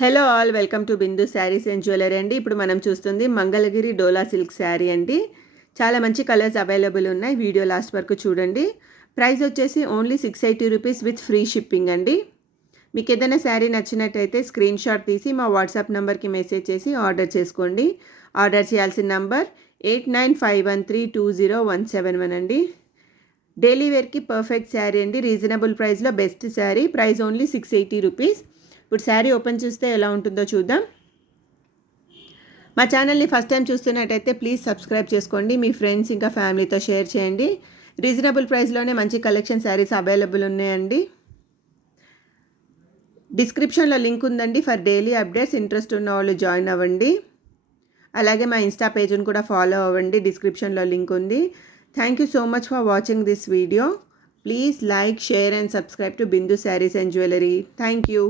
Hello all, welcome to Bindu saris and jewellery అండి. ఇప్పుడు మనం చూస్తుంది మంగళగిరి డోలా సిల్క్ శారీ అండి. చాలా మంచి కలర్స్ అవైలబుల్ ఉన్నాయి. వీడియో లాస్ట్ వరకు చూడండి. ప్రైస్ వచ్చేసి only 680 rupees with free shipping అండి. మీకు ఏదైనా శారీ నచ్చినట్టయితే స్క్రీన్ షాట్ తీసి మా వాట్సాప్ నెంబర్కి మెసేజ్ చేసి ఆర్డర్ చేసుకోండి. ఆర్డర్ చేయాల్సిన నంబర్ 8951320171 అండి. డైలీ వేర్కి పర్ఫెక్ట్ శారీ అండి. రీజనబుల్ ప్రైస్లో best sari. Price only 680 rupees. ఇప్పుడు శారీ ఓపెన్ చేస్తే ఎలా ఉంటుందో చూద్దాం. మా ఛానల్ని ఫస్ట్ టైం చూస్తున్నట్టయితే ప్లీజ్ సబ్స్క్రైబ్ చేసుకోండి. మీ ఫ్రెండ్స్ ఇంకా ఫ్యామిలీతో షేర్ చేయండి. రీజనబుల్ ప్రైస్లోనే మంచి కలెక్షన్ శారీస్ అవైలబుల్ ఉన్నాయండి. డిస్క్రిప్షన్లో లింక్ ఉందండి ఫర్ డైలీ అప్డేట్స్. ఇంట్రెస్ట్ ఉన్న వాళ్ళు జాయిన్ అవ్వండి. అలాగే మా ఇన్స్టా పేజ్ని కూడా ఫాలో అవ్వండి. డిస్క్రిప్షన్లో లింక్ ఉంది. Thank you so much for watching this video. Please like, share and subscribe to Bindu saris and jewellery. Thank you.